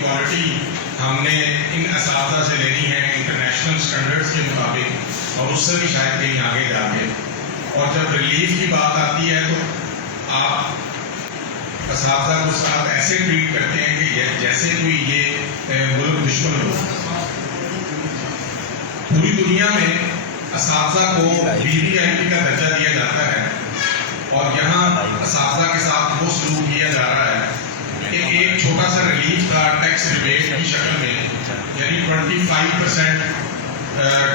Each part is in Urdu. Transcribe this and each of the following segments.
کوالٹی ہم نے ان اساتذہ سے لینی ہے انٹرنیشنل اسٹینڈرڈس کے مطابق، اور اس سے بھی شاید کہیں آگے جا کے. اور جب ریلیف کی بات آتی ہے تو آپ اساتذہ کو ساتھ ایسے ٹریٹ کرتے ہیں کہ جیسے کوئی یہ ملک دشمن ہو. پوری دنیا میں اساتذہ کو VVIP کا درجہ دیا جاتا ہے، اور یہاں اساتذہ کے ساتھ وہ سلوک کیا جا رہا ہے کہ ایک چھوٹا سا ریلیف کا ٹیکس ریبیٹ کی شکل میں، یعنی 25%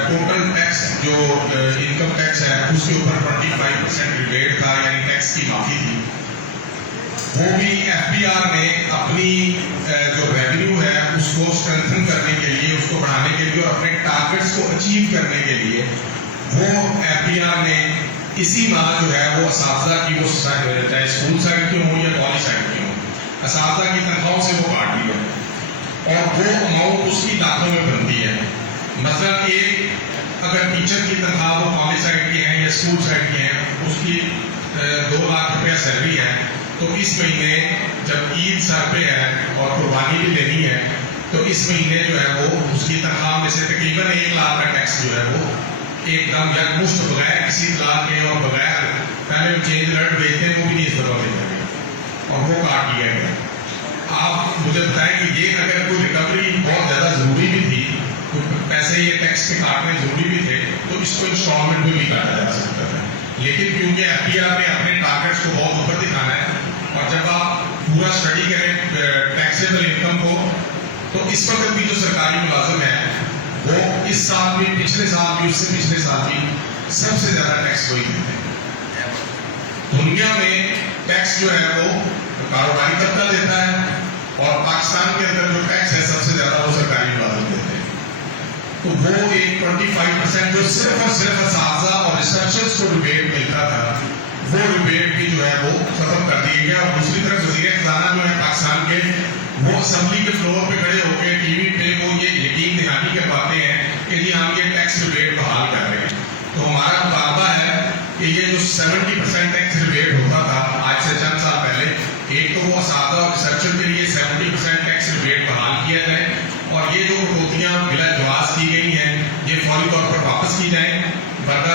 ٹوٹل ٹیکس جو انکم ٹیکس ہے اس کے اوپر 25% ریبیٹ تھا، یعنی ٹیکس کی معافی تھی. وہ بھی FBR نے اپنی جو ریونیو ہے اس کو اسٹرینتھن کرنے کے لیے، اس کو بڑھانے کے لیے اور اپنے ٹارگیٹس کو اچیو کرنے کے لیے، وہ FBR نے اسی ماہ جو ہے وہ اساتذہ کی، وہ چاہے اسکول سائڈ کی ہوں یا کالج سائڈ کی ہوں، اساتذہ کی تنخواہوں سے وہ کاٹ لیا، اور وہ اماؤنٹ اس کی لاکھوں میں بنتی ہے. مثلا ایک اگر ٹیچر کی تنخواہ وہ کالج سائڈ کی ہے یا اسکول سائڈ کی ہے، اس کی 2 لاکھ روپیہ سیلری ہے، تو اس مہینے جب عید سر پہ ہے اور قربانی بھی لینی ہے، تو اس مہینے جو ہے وہ اس کی تنخواہ میں سے تقریباً 1 لاکھ کا ٹیکس جو ہے وہ ایک دم یکمشت بغیر کسی اطلاع کے اور بغیر پہلے چینج الرٹ بھیجتے ہیں وہ بھی نہیں اس طرح بھیجا گیا اور وہ کاٹ لیا گیا. آپ مجھے بتائیں کہ یہ اگر کوئی ریکوری بہت زیادہ ضروری بھی تھی، پیسے یہ ٹیکس کے کاٹنے ضروری بھی تھے، تو اس کو انسٹالمنٹ میں بھی کاٹا جا سکتا تھا. لیکن کیونکہ FBR نے اپنے ٹارگیٹس کو بہت اوپر دکھانا ہے، اور جب آپ پورا اسٹڈی کریں ٹیکسیبل انکم کو، تو اس وقت بھی جو سرکاری ملازم ہے وہ اس سال بھی، پچھلے سال بھی، اس سے پچھلے سال بھی سب سے زیادہ ٹیکس وہی دیتے ہیں. دنیا میں ٹیکس جو ہے وہ کاروباری طبقہ دیتا ہے، اور پاکستان کے اندر جو ٹیکس ہے سب سے زیادہ وہ سرکاری ملازم دیتے ہیں. تو وہ ایک 25% جو صرف اور صرف اساتذہ اور ریسرچرز کو ریبیٹ ملتا تھا، وہ ریبیٹ بھی جو ہے وہ ختم کر دیا گیا. اور دوسری طرف وزیر خزانہ جو ہے پاکستان کے، وہ اسمبلی کے فلور پہ کھڑے ہو کے ٹی وی پہ وہ یہ یقین دہانی کرواتے ہیں کہ جی ہم یہ ٹیکس ریبیٹ بحال کر رہے ہیں. تو ہمارا مطالبہ ہے کہ یہ جو 70% ٹیکس ریبیٹ ہوتا تھا آج سے چند سال پہلے، ایک تو وہ اساتذہ اور ریسرچر کے لیے 70% ٹیکس ریبیٹ بحال کیا جائے، اور یہ جو کٹوتیاں بلا جواز کی گئی ہیں یہ فوری طور پر واپس کی جائیں. ورنہ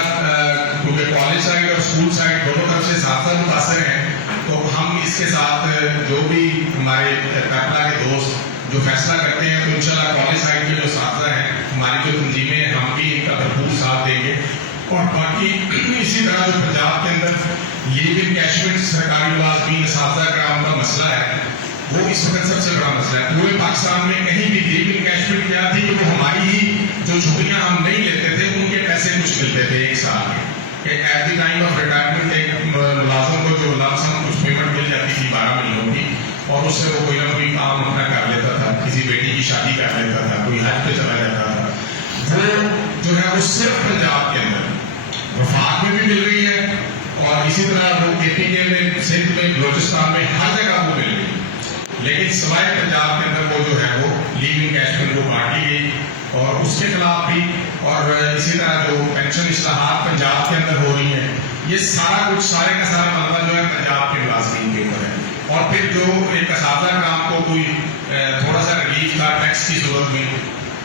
کیونکہ کالج سائڈ اور اسکول سائڈ دونوں طرف سے اساتذہ متاثر ہیں، تو ہم اس کے ساتھ جو بھی ہمارے پیپلا کے دوست جو فیصلہ کرتے ہیں، تو انشاءاللہ کالج سائڈ کے جو اساتذہ ہیں، ہماری جو تنظیمیں ہیں، ہم بھی ان کا بھرپور ساتھ دیں گے. اور باقی اسی طرح جو پنجاب کے اندر یہ بھی کیشمنٹ سرکاری ملازمین اساتذہ کرام کا مسئلہ ہے، وہ اس وقت سب سے بڑا مسئلہ ہے. پورے پاکستان میں کہیں بھی لیگل انکیشمنٹ کیا تھی کہ وہ ہماری ہی جو چھٹیاں ہم نہیں لیتے تھے ان کے پیسے کچھ ملتے تھے ایک سال کے، کہ at the time of retirement ایک ملازم کو جو لمسم کچھ پیمنٹ مل جاتی تھی 12 مہینوں کی، اور اس سے وہ کوئی نہ کوئی کام اپنا کر لیتا تھا، کسی بیٹی کی شادی کر لیتا تھا، کوئی حج پہ چلا جاتا تھا. وہ جو ہے وہ صرف پنجاب کے اندر وفاق میں بھی مل رہی ہے، اور اسی طرح وہ KPK میں، سندھ میں، بلوچستان میں، ہر جگہ وہ مل رہی ہے. لیکن سوائے پنجاب کے اندر وہ جو ہے وہ لیگل انکیشمنٹ وہ کاٹ لی گئی، اور اس کے خلاف بھی. اور اسی طرح جو پینشن اصلاحات پنجاب کے اندر ہو رہی ہیں، یہ سارا کچھ، سارے کا سارا مطلب جو ہے پنجاب کے ملازمین کے اوپر ہے. اور پھر جو ایک اساتذہ کرام کو کوئی تھوڑا سا ریلیف تھا ٹیکس کی صورت میں،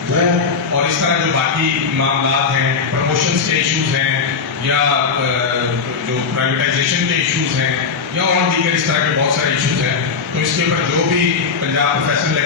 وہ، اور اس طرح جو باقی معاملات ہیں، پروموشنز کے ایشوز ہیں، یا جو پرائیویٹائزیشن کے ایشوز ہیں، یا اور دیگر اس طرح کے بہت سارے ایشوز ہیں، تو اس کے اوپر جو بھی پنجاب پروفیشنل